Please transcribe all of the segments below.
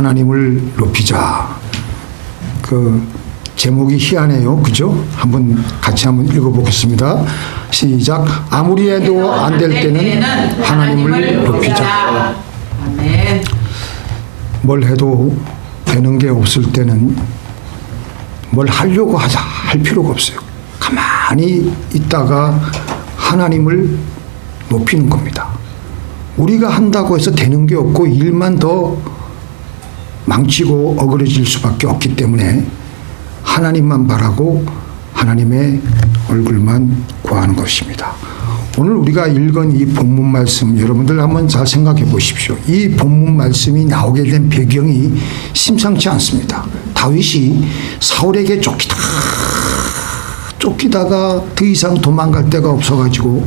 하나님을 높이자. 그 제목이 희한해요. 그죠? 같이 한번 읽어보겠습니다. 시작. 아무리 해도 안 될 때는 하나님을 높이자. 아멘. 뭘 해도 되는 게 없을 때는 뭘 하려고 할 필요가 없어요. 가만히 있다가 하나님을 높이는 겁니다. 우리가 한다고 해서 되는 게 없고 일만 더 망치고 어그러질 수밖에 없기 때문에 하나님만 바라고 하나님의 얼굴만 구하는 것입니다. 오늘 우리가 읽은 이 본문 말씀 여러분들 한번 잘 생각해 보십시오. 이 본문 말씀이 나오게 된 배경이 심상치 않습니다. 다윗이 사울에게 쫓기다가 더 이상 도망갈 데가 없어가지고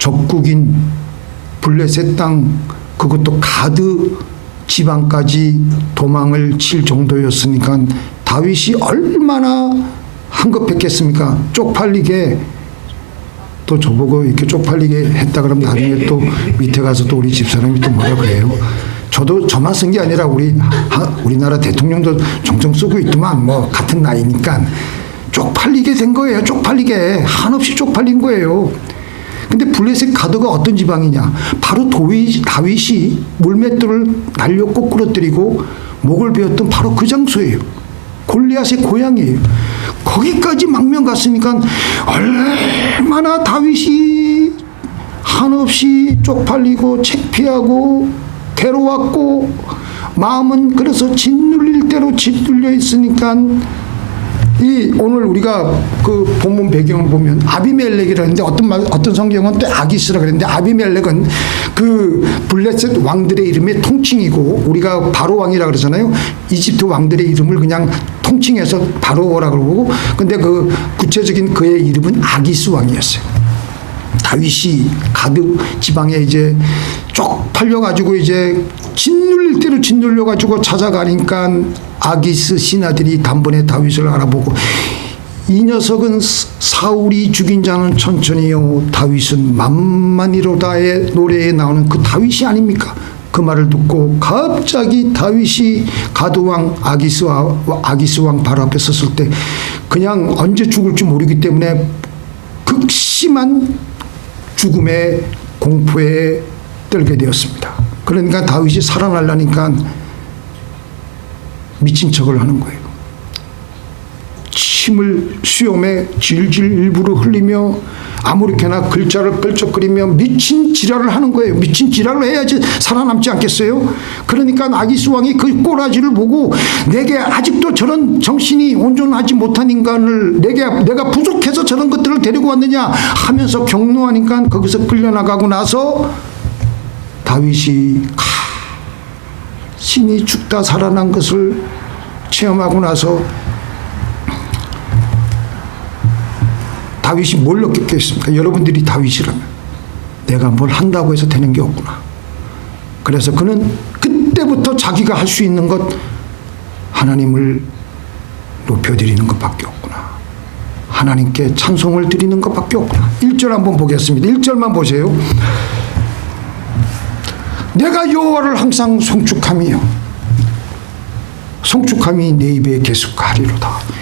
적국인 블레셋 땅 그것도 가드 지방까지 도망을 칠 정도였으니까 다윗이 얼마나 한급했겠습니까? 쪽팔리게 또 저보고 이렇게 쪽팔리게 했다 그러면 나중에 또 밑에 가서 또 우리 집사람이 또 뭐라 그래요. 저도 저만 쓴 게 아니라 우리나라 대통령도 종종 쓰고 있더만 뭐 같은 나이니까 쪽팔리게 된 거예요. 쪽팔리게 한없이 쪽팔린 거예요. 근데 블레셋 가드가 어떤 지방이냐? 바로 다윗이 물맷돌을 날려 꼬꾸러뜨리고 목을 베었던 바로 그 장소예요. 골리앗의 고향이에요. 거기까지 망명 갔으니까 얼마나 다윗이 한없이 쪽팔리고 창피하고 괴로웠고 마음은 그래서 짓눌릴 대로 짓눌려 있으니까 오늘 우리가 그 본문 배경을 보면 아비멜렉이라는데 어떤 성경은 또 아기스라 그랬는데 아비멜렉은 그 블레셋 왕들의 이름의 통칭이고 우리가 바로 왕이라 그러잖아요. 이집트 왕들의 이름을 그냥 통칭해서 바로라 그러고 근데 그 구체적인 그의 이름은 아기스 왕이었어요. 다윗이 가드 지방에 이제 쪽팔려 가지고 이제 짓눌릴 대로 짓눌려 가지고 찾아가니까 아기스 신하들이 단번에 다윗을 알아보고 이 녀석은 사울이 죽인 자는 천천히요 다윗은 만만이로다의 노래에 나오는 그 다윗이 아닙니까? 그 말을 듣고 갑자기 다윗이 가드왕 아기스 왕 바로 앞에 섰을 때 그냥 언제 죽을지 모르기 때문에 극심한 죽음의 공포에 떨게 되었습니다. 그러니까 다윗이 살아나려니까 미친 척을 하는 거예요. 침을 수염에 질질 일부러 흘리며 아무렇게나 글자를 끌적거리며 미친 지랄을 하는 거예요. 미친 지랄을 해야지 살아남지 않겠어요? 그러니까 아기스 왕이 그 꼬라지를 보고 내게 아직도 저런 정신이 온전하지 못한 인간을 내가 부족해서 저런 것들을 데리고 왔느냐 하면서 경노하니까 거기서 끌려나가고 나서 다윗이 신이 죽다 살아난 것을 체험하고 나서 다윗이 뭘 느꼈겠습니까? 여러분들이 다윗이라면 내가 뭘 한다고 해서 되는 게 없구나. 그래서 그는 그때부터 자기가 할 수 있는 것 하나님을 높여드리는 것밖에 없구나. 하나님께 찬송을 드리는 것밖에 없구나. 1절 한번 보겠습니다. 1절만 보세요. 내가 여호와를 항상 송축하며 송축함이 내 입에 계속하리로다.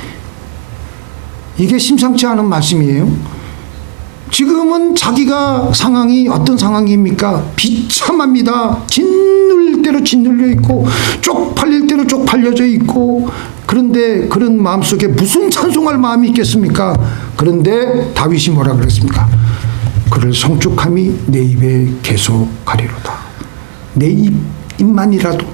이게 심상치 않은 말씀이에요. 지금은 자기가 상황이 어떤 상황입니까? 비참합니다. 짓눌릴 대로 짓눌려 있고 쪽팔릴 대로 쪽팔려져 있고 그런데 그런 마음속에 무슨 찬송할 마음이 있겠습니까? 그런데 다윗이 뭐라 그랬습니까? 그를 송축함이 내 입에 계속 가리로다. 내 입만이라도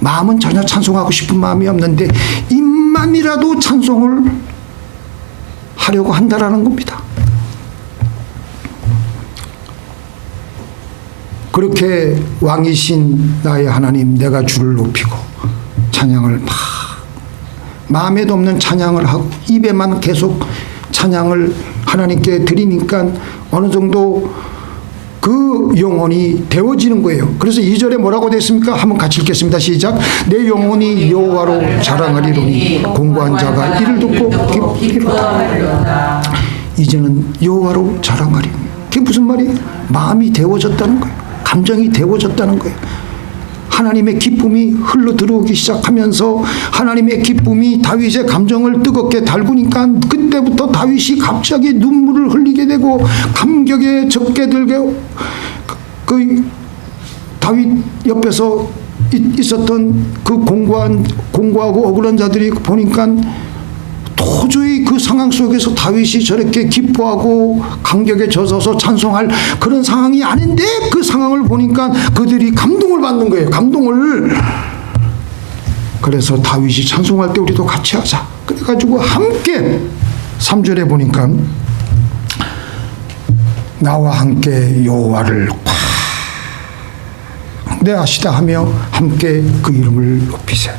마음은 전혀 찬송하고 싶은 마음이 없는데 입만이라도 찬송을 하려고 한다라는 겁니다. 그렇게 왕이신 나의 하나님 내가 주를 높이고 찬양을 막 마음에도 없는 찬양을 하고 입에만 계속 찬양을 하나님께 드리니까 어느 정도 그 영혼이 데워지는 거예요. 그래서 2절에 뭐라고 됐습니까? 한번 같이 읽겠습니다. 시작. 내 영혼이 여호와로 자랑하리로니 공고한 자가 이를 듣고 기쁘리로다. 이제는 여호와로 자랑하리니. 그게 무슨 말이에요? 마음이 데워졌다는 거예요. 감정이 데워졌다는 거예요. 하나님의 기쁨이 흘러 들어오기 시작하면서 하나님의 기쁨이 다윗의 감정을 뜨겁게 달구니까 그때부터 다윗이 갑자기 눈물을 흘리게 되고 감격에 젖게 들게 그 다윗 옆에서 있었던 그 공고하고 억울한 자들이 보니까 도저히 그 상황 속에서 다윗이 저렇게 기뻐하고 감격에 젖어서 찬송할 그런 상황이 아닌데 그 상황을 보니까 그들이 감동을 받는 거예요. 감동을. 그래서 다윗이 찬송할 때 우리도 같이 하자. 그래가지고 함께 3절에 보니까 나와 함께 여호와를 광대하시다 하며 함께 그 이름을 높이세.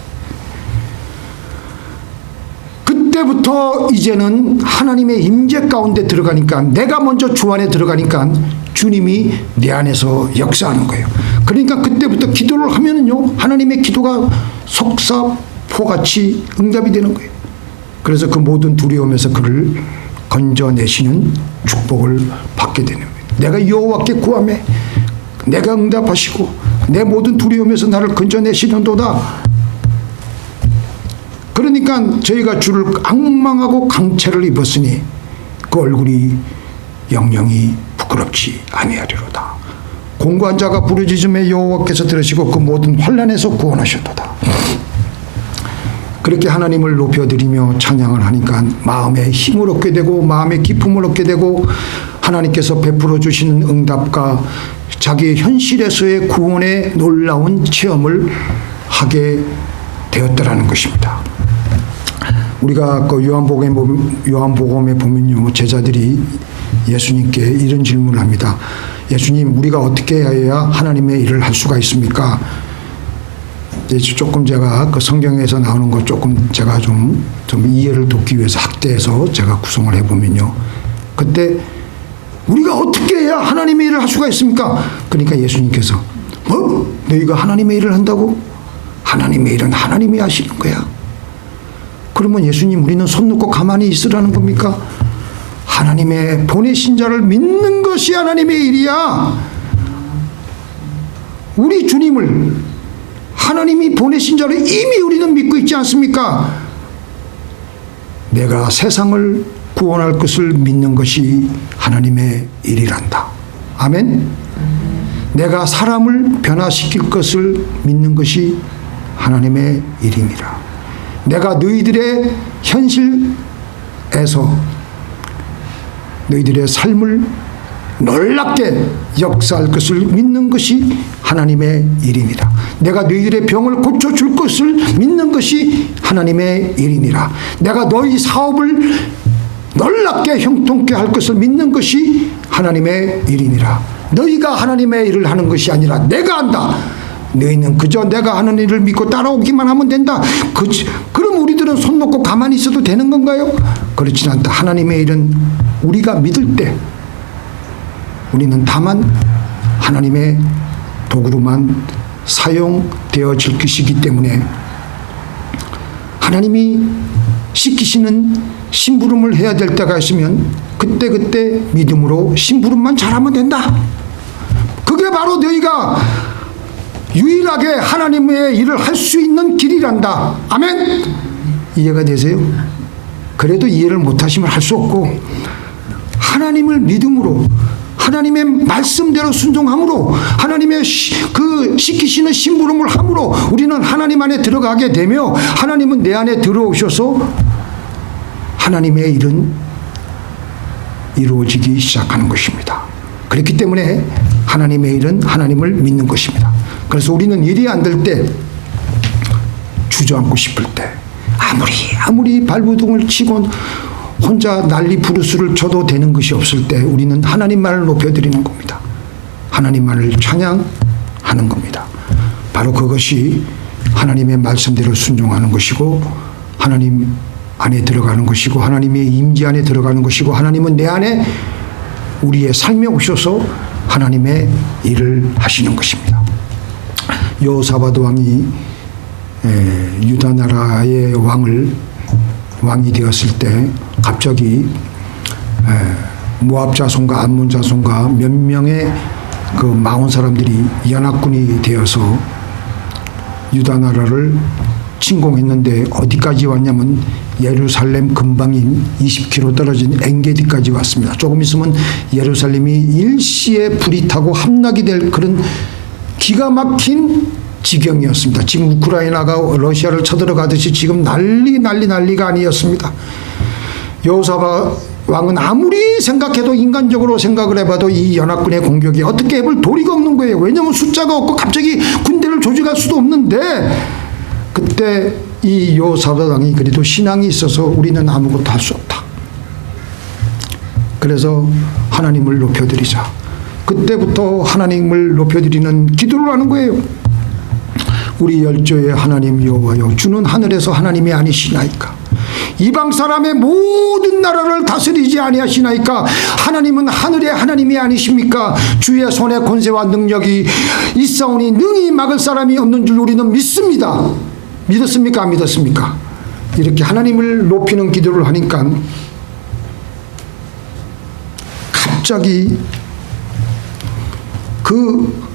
그때부터 이제는 하나님의 임재 가운데 들어가니까 내가 먼저 주 안에 들어가니까 주님이 내 안에서 역사하는 거예요. 그러니까 그때부터 기도를 하면은요 하나님의 기도가 속사포같이 응답이 되는 거예요. 그래서 그 모든 두려움에서 그를 건져내시는 축복을 받게 되는 거예요. 내가 여호와께 구하매 내가 응답하시고 내 모든 두려움에서 나를 건져내시는도다. 그러니까 저희가 주를 앙망하고 강체를 입었으니 그 얼굴이 영영이 부끄럽지 아니하리로다. 공고한 자가 부르짖음에 여호와께서 들으시고 그 모든 환난에서 구원하셨도다. 그렇게 하나님을 높여드리며 찬양을 하니까 마음에 힘을 얻게 되고 마음에 기쁨을 얻게 되고 하나님께서 베풀어 주시는 응답과 자기의 현실에서의 구원의 놀라운 체험을 하게 되었다라는 것입니다. 우리가 그 요한복음에 보면요 제자들이 예수님께 이런 질문을 합니다. 예수님, 우리가 어떻게 해야 하나님의 일을 할 수가 있습니까? 조금 제가 그 성경에서 나오는 거 조금 제가 좀 이해를 돕기 위해서 학대해서 제가 구성을 해보면요. 그때 우리가 어떻게 해야 하나님의 일을 할 수가 있습니까? 그러니까 예수님께서 너희가 하나님의 일을 한다고? 하나님의 일은 하나님이 하시는 거야. 그러면 예수님 우리는 손 놓고 가만히 있으라는 겁니까? 하나님의 보내신 자를 믿는 것이 하나님의 일이야. 우리 주님을 하나님이 보내신 자를 이미 우리는 믿고 있지 않습니까? 내가 세상을 구원할 것을 믿는 것이 하나님의 일이란다. 아멘. 내가 사람을 변화시킬 것을 믿는 것이 하나님의 일입니다. 내가 너희들의 현실에서 너희들의 삶을 놀랍게 역사할 것을 믿는 것이 하나님의 일입니다. 내가 너희들의 병을 고쳐줄 것을 믿는 것이 하나님의 일이니라. 내가 너희 사업을 놀랍게 형통케 할 것을 믿는 것이 하나님의 일이니라. 너희가 하나님의 일을 하는 것이 아니라 내가 한다. 너희는 그저 내가 하는 일을 믿고 따라오기만 하면 된다. 그럼 우리들은 손 놓고 가만히 있어도 되는 건가요? 그렇지 않다. 하나님의 일은 우리가 믿을 때 우리는 다만 하나님의 도구로만 사용되어질 것이기 때문에 하나님이 시키시는 심부름을 해야 될 때가 있으면 그때 믿음으로 심부름만 잘하면 된다. 그게 바로 너희가 유일하게 하나님의 일을 할 수 있는 길이란다. 아멘. 이해가 되세요? 그래도 이해를 못하시면 할 수 없고 하나님을 믿음으로 하나님의 말씀대로 순종함으로 하나님의 그 시키시는 심부름을 함으로 우리는 하나님 안에 들어가게 되며 하나님은 내 안에 들어오셔서 하나님의 일은 이루어지기 시작하는 것입니다. 그렇기 때문에 하나님의 일은 하나님을 믿는 것입니다. 그래서 우리는 일이 안 될 때 주저앉고 싶을 때 아무리 발버둥을 치고 혼자 난리 부르스를 쳐도 되는 것이 없을 때 우리는 하나님만을 높여드리는 겁니다. 하나님만을 찬양하는 겁니다. 바로 그것이 하나님의 말씀대로 순종하는 것이고 하나님 안에 들어가는 것이고 하나님의 임재 안에 들어가는 것이고 하나님은 내 안에 우리의 삶에 오셔서 하나님의 일을 하시는 것입니다. 여호사밧 왕이 유다 나라의 왕이 되었을 때 갑자기 모압 자손과 암몬 자손과 몇 명의 그 마온 사람들이 연합군이 되어서 유다 나라를 침공했는데 어디까지 왔냐면 예루살렘 근방인 20km 떨어진 엔게디까지 왔습니다. 조금 있으면 예루살렘이 일시에 불이 타고 함락이 될 그런 기가 막힌 지경이었습니다. 지금 우크라이나가 러시아를 쳐들어가듯이 지금 난리가 아니었습니다. 여호사밧 왕은 아무리 생각해도 인간적으로 생각을 해봐도 이 연합군의 공격이 어떻게 해볼 도리가 없는 거예요. 왜냐하면 숫자가 없고 갑자기 군대를 조직할 수도 없는데, 그때 이 여호사밧 왕이 그래도 신앙이 있어서 우리는 아무것도 할 수 없다. 그래서 하나님을 높여드리자. 그때부터 하나님을 높여드리는 기도를 하는 거예요. 우리 열조의 하나님 여호와여, 주는 하늘에서 하나님이 아니시나이까? 이방 사람의 모든 나라를 다스리지 아니하시나이까? 하나님은 하늘의 하나님이 아니십니까? 주의 손에 권세와 능력이 있사오니 능히 막을 사람이 없는 줄 우리는 믿습니다. 믿었습니까? 안 믿었습니까? 이렇게 하나님을 높이는 기도를 하니까 갑자기 그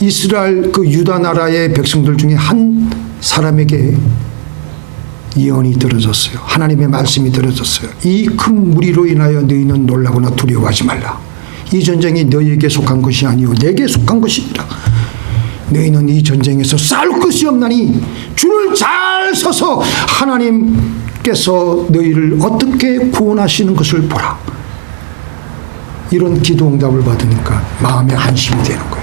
이스라엘 그 유다 나라의 백성들 중에 한 사람에게 예언이 들어졌어요. 하나님의 말씀이 들어졌어요. 이 큰 무리로 인하여 너희는 놀라거나 두려워하지 말라. 이 전쟁이 너희에게 속한 것이 아니요 내게 속한 것이니라. 너희는 이 전쟁에서 싸울 것이 없나니 줄을 잘 서서 하나님께서 너희를 어떻게 구원하시는 것을 보라. 이런 기도 응답을 받으니까 마음에 안심이 되는 거예요.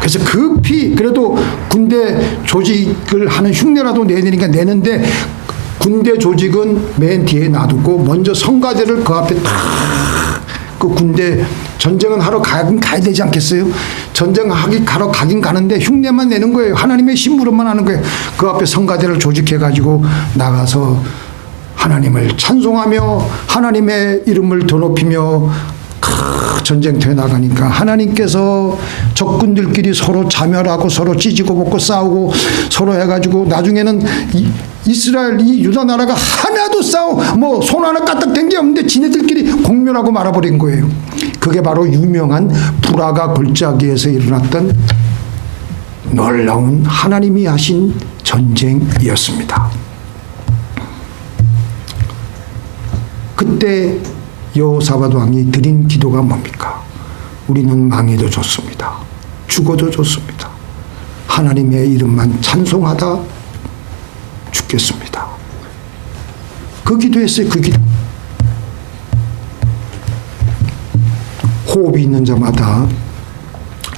그래서 급히 그래도 군대 조직을 하는 흉내라도 내니까 내는데, 군대 조직은 맨 뒤에 놔두고 먼저 성가대를 그 앞에 딱, 그 군대 전쟁은 하러 가야 되지 않겠어요? 전쟁하러 가긴 가는데 흉내만 내는 거예요. 하나님의 심부름만 하는 거예요. 그 앞에 성가대를 조직해가지고 나가서 하나님을 찬송하며 하나님의 이름을 더 높이며 전쟁터에 나가니까 하나님께서 적군들끼리 서로 자멸하고 서로 찢고 볶고 싸우고 서로 해가지고 나중에는 이스라엘 이 유다 나라가 하나도 뭐 손 하나 까딱된 게 없는데 지네들끼리 공멸하고 말아버린 거예요. 그게 바로 유명한 브라가 골짜기에서 일어났던 놀라운 하나님이 하신 전쟁이었습니다. 그때 여호사밧 왕이 드린 기도가 뭡니까? 우리는 망해도 좋습니다. 죽어도 좋습니다. 하나님의 이름만 찬송하다 죽겠습니다. 그 기도했어요. 그 기도. 호흡이 있는 자마다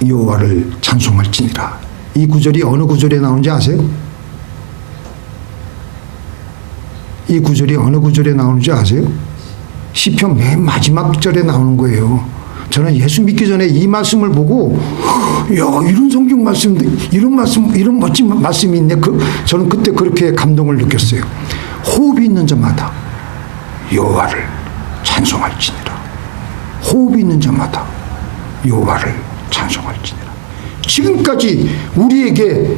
여호와를 찬송할지니라. 이 구절이 어느 구절에 나오는지 아세요? 이 구절이 어느 구절에 나오는지 아세요? 시편 맨 마지막 절에 나오는 거예요. 저는 예수 믿기 전에 이 말씀을 보고, 야, 이런 성경 말씀, 이런 멋진 말씀이 있네. 저는 그때 그렇게 감동을 느꼈어요. 호흡이 있는 자마다 여호와를 찬송할지니라. 호흡이 있는 자마다 여호와를 찬송할지니라. 지금까지 우리에게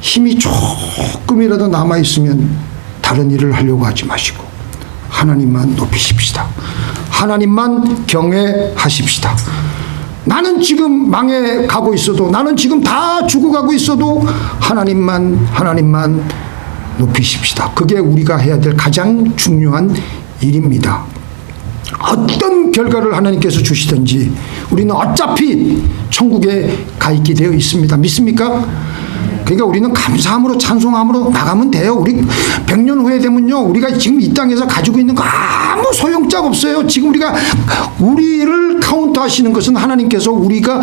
힘이 조금이라도 남아있으면 다른 일을 하려고 하지 마시고 하나님만 높이십시다. 하나님만 경외하십시다. 나는 지금 망해 가고 있어도, 나는 지금 다 죽어가고 있어도 하나님만 높이십시다. 그게 우리가 해야 될 가장 중요한 일입니다. 어떤 결과를 하나님께서 주시든지 우리는 어차피 천국에 가 있게 되어 있습니다. 믿습니까? 그러니까 우리는 감사함으로 찬송함으로 나가면 돼요. 우리 100년 후에 되면요, 우리가 지금 이 땅에서 가지고 있는 거 아무 소용짝 없어요. 지금 우리를 카운트하시는 것은 하나님께서 우리가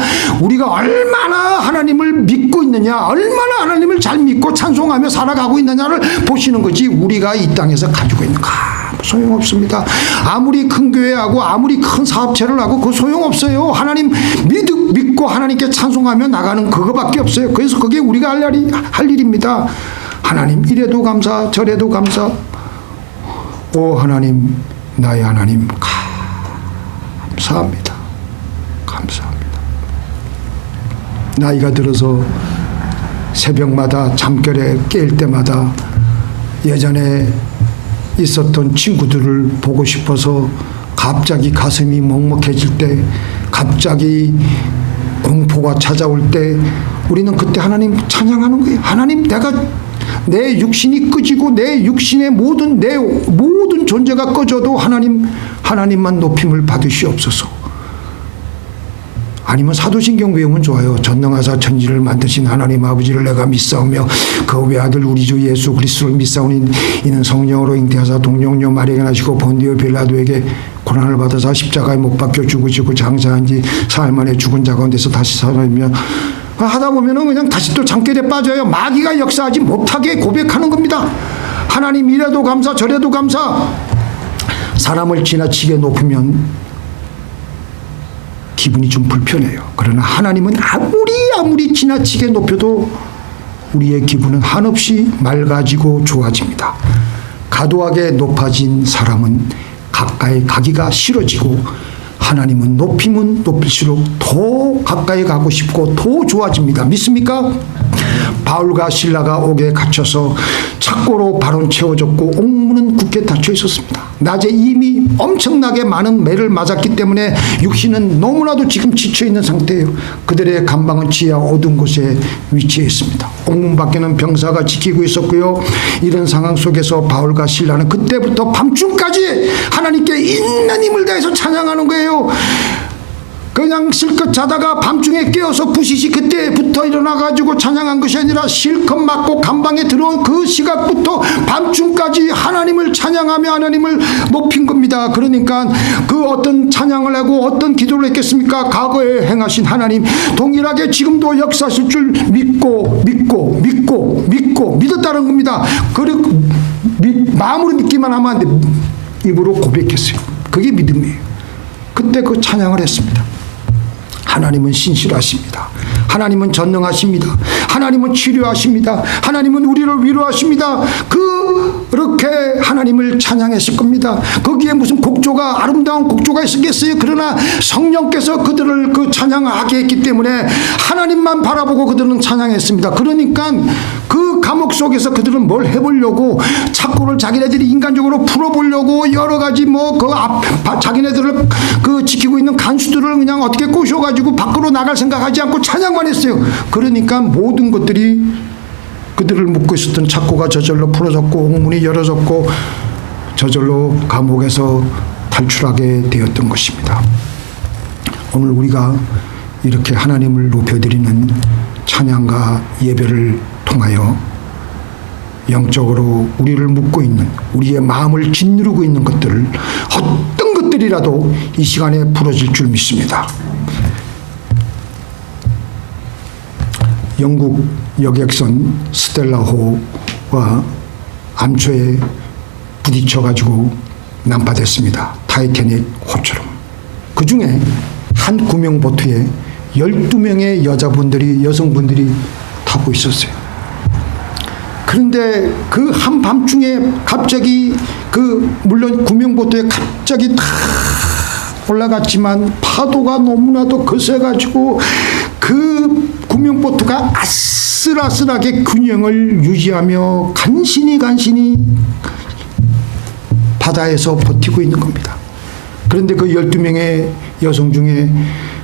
얼마나 하나님을 믿고 있느냐, 얼마나 하나님을 잘 믿고 찬송하며 살아가고 있느냐를 보시는 거지, 우리가 이 땅에서 가지고 있는 거 아무 소용없습니다. 아무리 큰 교회하고 아무리 큰 사업체를 하고 그거 소용없어요. 하나님 믿고 하나님께 찬송하며 나가는 그거밖에 없어요. 그래서 그게 우리가 할 일입니다. 하나님 이래도 감사 저래도 감사. 오 하나님, 나의 하나님 감사합니다. 감사합니다. 나이가 들어서 새벽마다 잠결에 깰 때마다 예전에 있었던 친구들을 보고 싶어서 갑자기 가슴이 먹먹해질 때, 갑자기 공포가 찾아올 때 우리는 그때 하나님 찬양하는 거예요. 하나님, 내가 내 육신이 꺼지고 내 육신의 내 모든 존재가 꺼져도 하나님만 높임을 받으시옵소서. 아니면 사도신경 외우면 좋아요. 전능하사 천지를 만드신 하나님 아버지를 내가 믿사오며 그 외아들 우리 주 예수 그리스도를 믿사오니 이는 성령으로 잉태하사 동정녀 마리아에게 나시고 본디오 빌라도에게 고난을 받아사 십자가에 못 박혀 죽으시고 장사한 지 사흘 만에 죽은 자 가운데서 다시 살아나며 하다 보면은 그냥 다시 또 잠결에 빠져요. 마귀가 역사하지 못하게 고백하는 겁니다. 하나님 이래도 감사 저래도 감사. 사람을 지나치게 높이면 기분이 좀 불편해요. 그러나 하나님은 아무리 지나치게 높여도 우리의 기분은 한없이 맑아지고 좋아집니다. 과도하게 높아진 사람은 가까이 가기가 싫어지고 하나님은 높이면 높일수록 더 가까이 가고 싶고 더 좋아집니다. 믿습니까? 바울과 실라가 옥에 갇혀서 착고로 발은 채워졌고 옥문은 굳게 닫혀 있었습니다. 낮에 이미 엄청나게 많은 매를 맞았기 때문에 육신은 너무나도 지금 지쳐있는 상태예요. 그들의 감방은 지하 어두운 곳에 위치해 있습니다. 옥문 밖에는 병사가 지키고 있었고요. 이런 상황 속에서 바울과 실라는 그때부터 밤중까지 하나님께 있는 힘을 다해서 찬양하는 거예요. 그냥 실컷 자다가 밤중에 깨어서 부시시 그때부터 일어나가지고 찬양한 것이 아니라 실컷 맞고 감방에 들어온 그 시각부터 밤중까지 하나님을 찬양하며 하나님을 높인 겁니다. 그러니까 그 어떤 찬양을 하고 어떤 기도를 했겠습니까? 과거에 행하신 하나님 동일하게 지금도 역사하실 줄 믿고 믿었다는 겁니다. 그리고 마음으로 믿기만 하면 안 돼. 입으로 고백했어요. 그게 믿음이에요. 그때 그 찬양을 했습니다. 하나님은 신실하십니다. 하나님은 전능하십니다. 하나님은 치료하십니다. 하나님은 우리를 위로하십니다. 그렇게 하나님을 찬양했을 겁니다. 거기에 무슨 곡조가 아름다운 곡조가 있었겠어요? 그러나 성령께서 그들을 그 찬양하게 했기 때문에 하나님만 바라보고 그들은 찬양했습니다. 그러니까 그 감옥 속에서 그들은 뭘 해보려고 착고를 자기네들이 인간적으로 풀어보려고 여러 가지 자기네들을 그 지키고 있는 간수들을 그냥 어떻게 꼬셔가지고 밖으로 나갈 생각하지 않고 찬양만 했어요. 그러니까 모든 것들이 그들을 묶고 있었던 착고가 저절로 풀어졌고 옥문이 열어졌고 저절로 감옥에서 탈출하게 되었던 것입니다. 오늘 우리가 이렇게 하나님을 높여드리는 찬양과 예배를 통하여 영적으로 우리를 묶고 있는 우리의 마음을 짓누르고 있는 것들을 어떤 것들이라도 이 시간에 풀어질 줄 믿습니다. 영국 여객선 스텔라호와 암초에 부딪혀가지고 난파됐습니다. 타이타닉 호처럼. 그 중에 한 구명보트에 12명의 여성분들이 타고 있었어요. 그런데 그 한밤중에 갑자기 물론 구명보트에 갑자기 다 올라갔지만 파도가 너무나도 거세가지고 그 구명보트가 아슬아슬하게 균형을 유지하며 간신히 바다에서 버티고 있는 겁니다. 그런데 그 12명의 여성 중에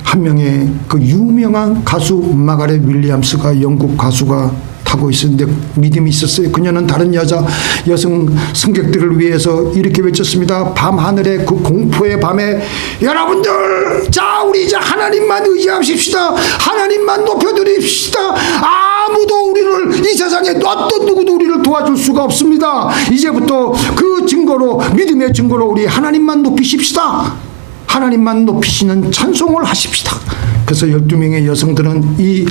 한 명의 그 유명한 가수 마가렛 윌리엄스가 영국 가수가 타고 있었는데 믿음이 있었어요. 그녀는 다른 여성 승객들을 위해서 이렇게 외쳤습니다. 밤하늘의 그 공포의 밤에 여러분들, 자 우리 이제 하나님만 의지하십시다. 하나님만 높여드립시다. 아무도 우리를 이 세상에 어떤 누구도 우리를 도와줄 수가 없습니다. 이제부터 그 증거로 믿음의 증거로 우리 하나님만 높이십시다. 하나님만 높이시는 찬송을 하십시다. 그래서 12명의 여성들은 이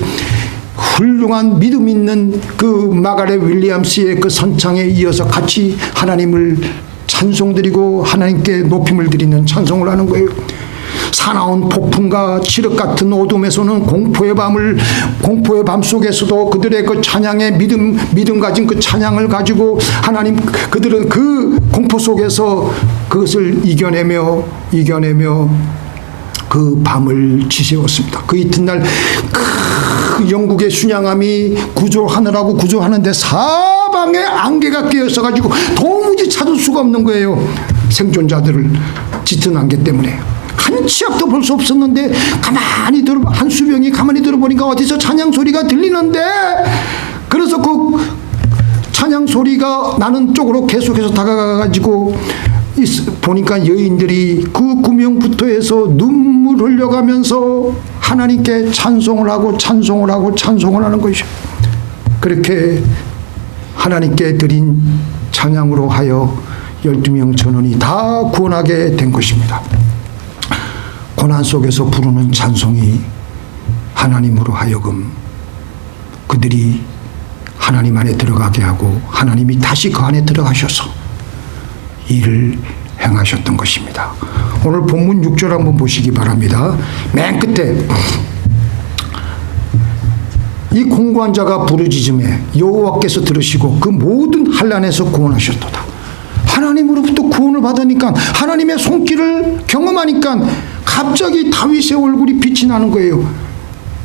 훌륭한 믿음 있는 그 마가렛 윌리엄스의 그 선창에 이어서 같이 하나님을 찬송드리고 하나님께 높임을 드리는 찬송을 하는 거예요. 사나운 폭풍과 칠흑 같은 어둠에서는 공포의 밤 속에서도 그들의 그 찬양의 믿음 가진 그 찬양을 가지고 하나님 그들은 그 공포 속에서 그것을 이겨내며 그 밤을 지새웠습니다. 그 이튿날 그 영국의 순양함이 구조하느라고 구조하는데 사방에 안개가 끼어있어가지고 도무지 찾을 수가 없는 거예요. 생존자들을 짙은 안개 때문에. 한 치 앞도 볼 수 없었는데 가만히 한 수병이 가만히 들어보니까 어디서 찬양 소리가 들리는데, 그래서 그 찬양 소리가 나는 쪽으로 계속해서 다가가가지고 보니까 여인들이 그 구명부터해서 눈물 흘려가면서 하나님께 찬송을 하고 찬송을 하고 찬송을 하는 것이죠. 그렇게 하나님께 드린 찬양으로 하여 12명 전원이 다 구원하게 된 것입니다. 고난 속에서 부르는 찬송이 하나님으로 하여금 그들이 하나님 안에 들어가게 하고 하나님이 다시 그 안에 들어가셔서 일을 행하셨던 것입니다. 오늘 본문 6절 한번 보시기 바랍니다. 맨 끝에 이 공고한 자가 부르짖음에 여호와께서 들으시고 그 모든 환난에서 구원하셨도다. 하나님으로부터 구원을 받으니까, 하나님의 손길을 경험하니까 갑자기 다윗의 얼굴이 빛이 나는 거예요.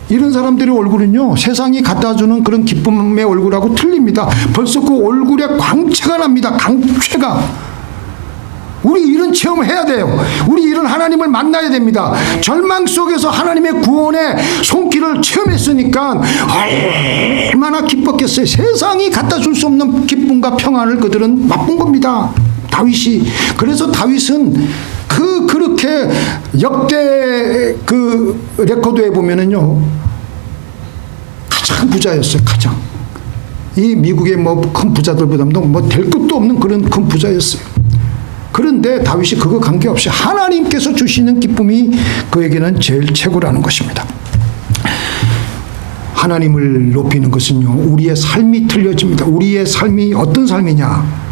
이런 사람들의 얼굴은요, 세상이 갖다주는 그런 기쁨의 얼굴하고 틀립니다. 벌써 그 얼굴에 광채가 납니다. 광채가. 우리 이런 체험을 해야 돼요. 우리 이런 하나님을 만나야 됩니다. 절망 속에서 하나님의 구원의 손길을 체험했으니까 얼마나 기뻤겠어요. 세상이 갖다 줄 수 없는 기쁨과 평안을 그들은 맛본 겁니다. 다윗이. 그래서 다윗은 그렇게 역대 그 레코드에 보면은요, 가장 부자였어요. 가장. 이 미국의 뭐 큰 부자들보다도 뭐 될 것도 없는 그런 큰 부자였어요. 그런데 다윗이 그거 관계없이 하나님께서 주시는 기쁨이 그에게는 제일 최고라는 것입니다. 하나님을 높이는 것은요, 우리의 삶이 틀려집니다. 우리의 삶이 어떤 삶이냐?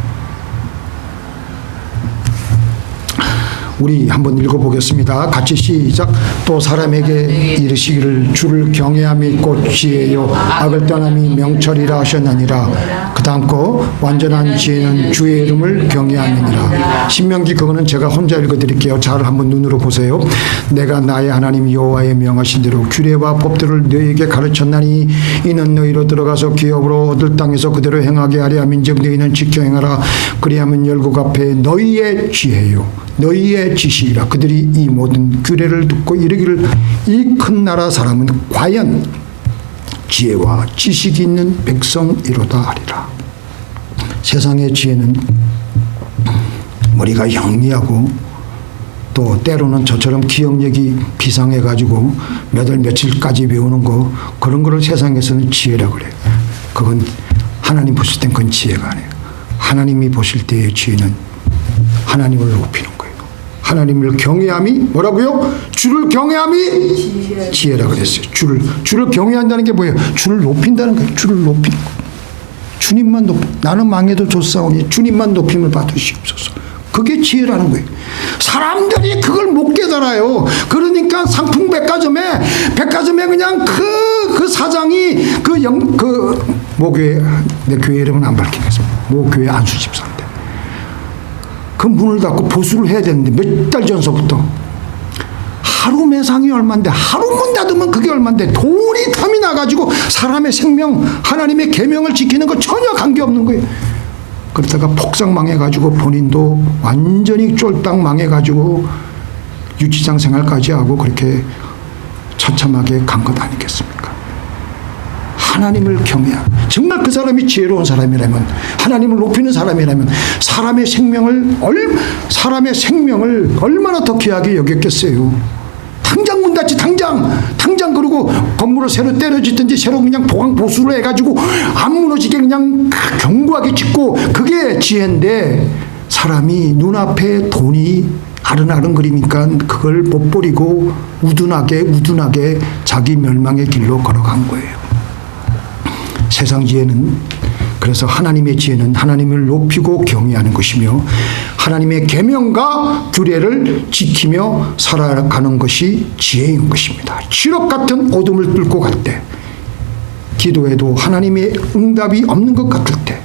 우리 한번 읽어보겠습니다. 같이 시작. 또 사람에게 이르시기를 주를 경외함이 곧 지혜요 악을 떠남이 명철이라 하셨느니라. 그 다음 거 완전한 지혜는 주의 이름을 경외함이니라. 신명기 그거는 제가 혼자 읽어드릴게요. 잘 한번 눈으로 보세요. 내가 나의 하나님 여호와의 명하신 대로 규례와 법들을 너희에게 가르쳤나니 이는 너희로 들어가서 기업으로 얻을 땅에서 그대로 행하게 하려 함인즉 너희는 지켜 행하라. 그리하면 열국 앞에 너희의 지혜요 너희의 지시라. 그들이 이 모든 규례를 듣고 이르기를 이 큰 나라 사람은 과연 지혜와 지식이 있는 백성이로다 하리라. 세상의 지혜는 머리가 영리하고 또 때로는 저처럼 기억력이 비상해가지고 몇 월 며칠까지 배우는 거, 그런 거를 세상에서는 지혜라고 그래요. 그건 하나님 보실 땐 그건 지혜가 아니에요. 하나님이 보실 때의 지혜는 하나님을 높이는 거예요. 하나님을 경외함이 뭐라고요? 주를 경외함이 지혜라 그랬어요. 주를 경외한다는 게 뭐예요? 주를 높인다는 거예요. 주를 높이는 거예요. 주님만 나는 망해도 좋사오니 주님만 높임을 받으시옵소서. 그게 지혜라는 거예요. 사람들이 그걸 못 깨달아요. 그러니까 상품 백화점에 그냥 그 사장이 모교회, 내 교회 이름은 안 밝히겠습니다. 모교회 안수집사인데 그 문을 닫고 보수를 해야 되는데 몇 달 전서부터 하루 매상이 얼만데, 하루 문 닫으면 그게 얼만데, 돈이 탐이 나가지고 사람의 생명, 하나님의 계명을 지키는 거 전혀 관계없는 거예요. 그러다가 폭삭 망해가지고 본인도 완전히 쫄딱 망해가지고 유치장 생활까지 하고 그렇게 처참하게 간 것 아니겠습니까? 하나님을 경외함. 정말 그 사람이 지혜로운 사람이라면, 하나님을 높이는 사람이라면 사람의 생명을 얼마나 더 귀하게 여겼겠어요. 당장 문 닫지, 당장. 그러고 건물을 새로 때려짓든지 새로 그냥 보수를 해가지고 안 무너지게 그냥 견고하게 짓고, 그게 지혜인데 사람이 눈앞에 돈이 아른아른거리니까 그걸 못 버리고 우둔하게 자기 멸망의 길로 걸어간 거예요. 세상 지혜는, 그래서 하나님의 지혜는 하나님을 높이고 경외하는 것이며 하나님의 계명과 규례를 지키며 살아가는 것이 지혜인 것입니다. 지옥 같은 어둠을 뚫고 갈 때, 기도해도 하나님의 응답이 없는 것 같을 때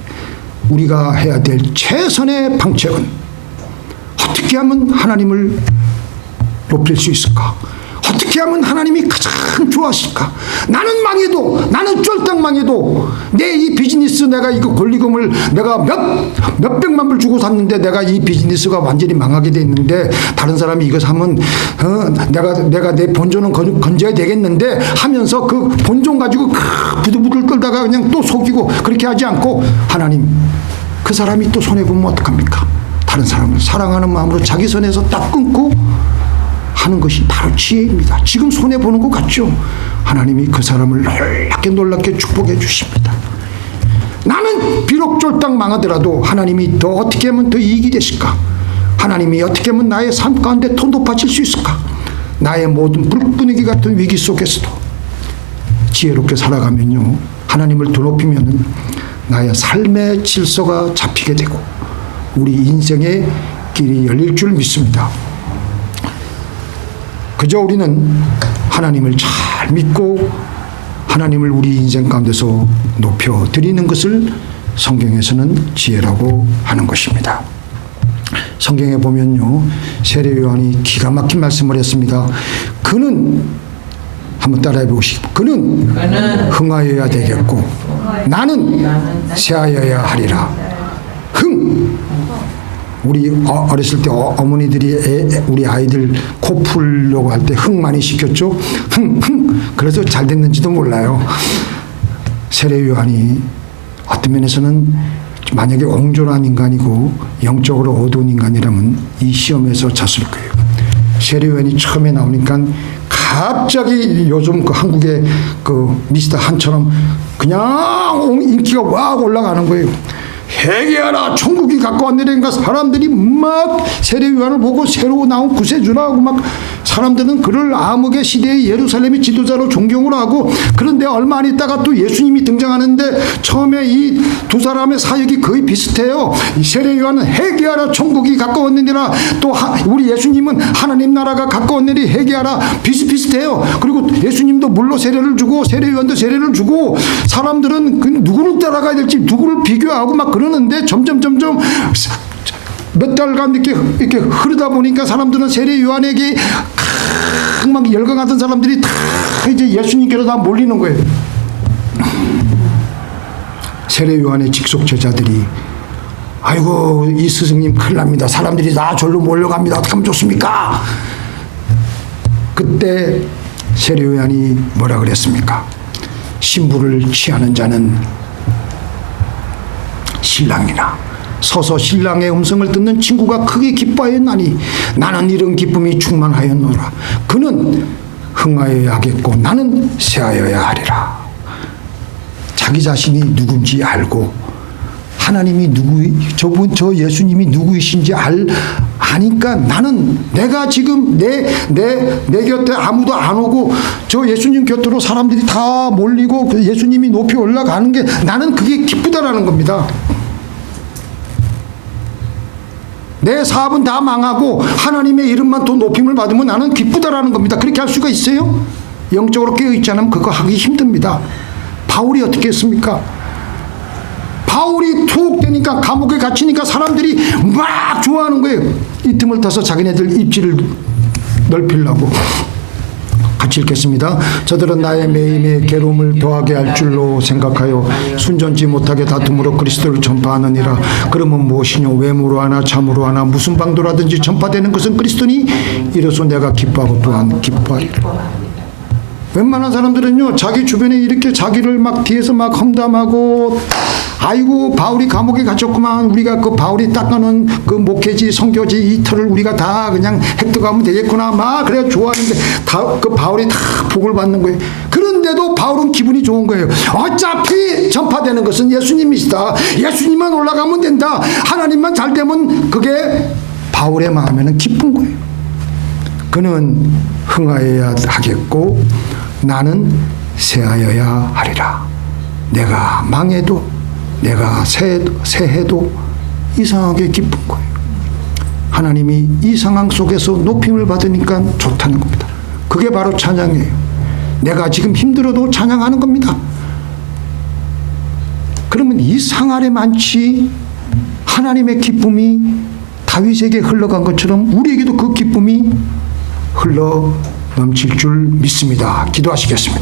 우리가 해야 될 최선의 방책은 어떻게 하면 하나님을 높일 수 있을까? 어떻게 하면 하나님이 가장 좋아하실까? 나는 망해도, 나는 쫄딱 망해도 내 이 비즈니스, 내가 이거 권리금을 내가 몇백만 불 주고 샀는데 내가 이 비즈니스가 완전히 망하게 돼 있는데 다른 사람이 이거 사면 내가 내 본존은 건져야 되겠는데 하면서 그 본존 가지고 부들부들 떨다가 그냥 또 속이고, 그렇게 하지 않고 하나님, 그 사람이 또 손해보면 어떡합니까? 다른 사람을 사랑하는 마음으로 자기 손에서 딱 끊고 하는 것이 바로 지혜입니다. 지금 손해보는 것 같죠? 하나님이 그 사람을 놀랍게 축복해 주십니다. 나는 비록 쫄딱 망하더라도 하나님이 더 어떻게 하면 더 이익이 되실까? 하나님이 어떻게 하면 나의 삶 가운데 더 높아질 수 있을까? 나의 모든 불분위기 같은 위기 속에서도 지혜롭게 살아가면요, 하나님을 더 높이면 나의 삶의 질서가 잡히게 되고 우리 인생의 길이 열릴 줄 믿습니다. 그저 우리는 하나님을 잘 믿고 하나님을 우리 인생 가운데서 높여드리는 것을 성경에서는 지혜라고 하는 것입니다. 성경에 보면요, 세례 요한이 기가 막힌 말씀을 했습니다. 그는, 한번 따라해 보시고, 그는 흥하여야 되겠고 나는 새하여야 하리라. 우리 어렸을 때 어머니들이 우리 아이들 코 풀려고 할 때 흥 많이 시켰죠. 그래서 잘 됐는지도 몰라요. 세례 요한이 어떤 면에서는 만약에 옹졸한 인간이고 영적으로 어두운 인간이라면 이 시험에서 졌을 거예요. 세례 요한이 처음에 나오니까 갑자기 요즘 그 한국의 그 미스터 한처럼 그냥 인기가 확 올라가는 거예요. 회개하라, 천국이 가까웠느니까 사람들이 막 세례 요한을 보고 새로 나온 구세주라고 막, 사람들은 그를 암흑의 시대의 예루살렘의 지도자로 존경을 하고, 그런데 얼마 안 있다가 또 예수님이 등장하는데 처음에 이 두 사람의 사역이 거의 비슷해요. 세례 요한은 회개하라, 천국이 가까웠느니라, 또 우리 예수님은 하나님 나라가 가까웠느니 회개하라, 비슷비슷해요. 그리고 예수님도 물로 세례를 주고 세례 요한도 세례를 주고, 사람들은 그 누구를 따라가야 될지 누구를 비교하고 막 그러는데 점점 몇 달간 이렇게 흐르다 보니까 사람들은 세례 요한에게 막 열광하던 사람들이 다 이제 예수님께로 다 몰리는 거예요. 세례 요한의 직속 제자들이, 아이고 이 스승님 큰일 납니다. 사람들이 다 절로 몰려갑니다. 어떻게 하면 좋습니까? 그때 세례 요한이 뭐라 그랬습니까? 신부를 취하는 자는 신랑이나 서서 신랑의 음성을 듣는 친구가 크게 기뻐하였나니 나는 이런 기쁨이 충만하였노라. 그는 흥하여야 하겠고 나는 새하여야 하리라. 자기 자신이 누군지 알고 하나님이 저 예수님이 누구이신지 아니까, 나는 내가 지금 내 곁에 아무도 안 오고 저 예수님 곁으로 사람들이 다 몰리고 그 예수님이 높이 올라가는 게 나는 그게 기쁘다라는 겁니다. 내 사업은 다 망하고 하나님의 이름만 더 높임을 받으면 나는 기쁘다라는 겁니다. 그렇게 할 수가 있어요? 영적으로 깨어있지 않으면 그거 하기 힘듭니다. 바울이 어떻게 했습니까? 바울이 투옥되니까 감옥에 갇히니까 사람들이 막 좋아하는 거예요. 이 틈을 타서 자기네들 입지를 넓히려고. 같이 읽겠습니다. 저들은 나의 매임에 괴로움을 더하게 할 줄로 생각하여 순전치 못하게 다툼으로 그리스도를 전파하느니라. 그러면 무엇이뇨? 외모로 하나 참으로 하나 무슨 방도라든지 전파되는 것은 그리스도니 이로써 내가 기뻐하고 또한 기뻐하리라. 웬만한 사람들은요, 자기 주변에 이렇게 자기를 막 뒤에서 막 험담하고, 아이고 바울이 감옥에 갇혔구만, 우리가 그 바울이 닦아놓은 그 목회지 성교지 이 터를 우리가 다 그냥 획득하면 되겠구나, 막 그래 좋아하는데 그 바울이 다 복을 받는 거예요. 그런데도 바울은 기분이 좋은 거예요. 어차피 전파되는 것은 예수님이시다. 예수님만 올라가면 된다. 하나님만 잘 되면 그게 바울의 마음에는 기쁜 거예요. 그는 흥하여야 하겠고 나는 새하여야 하리라. 내가 망해도 내가 새해도 이상하게 기쁜 거예요. 하나님이 이 상황 속에서 높임을 받으니까 좋다는 겁니다. 그게 바로 찬양이에요. 내가 지금 힘들어도 찬양하는 겁니다. 그러면 이 상하에 많지 하나님의 기쁨이 다윗에게 흘러간 것처럼 우리에게도 그 기쁨이 흘러 넘칠 줄 믿습니다. 기도하시겠습니다.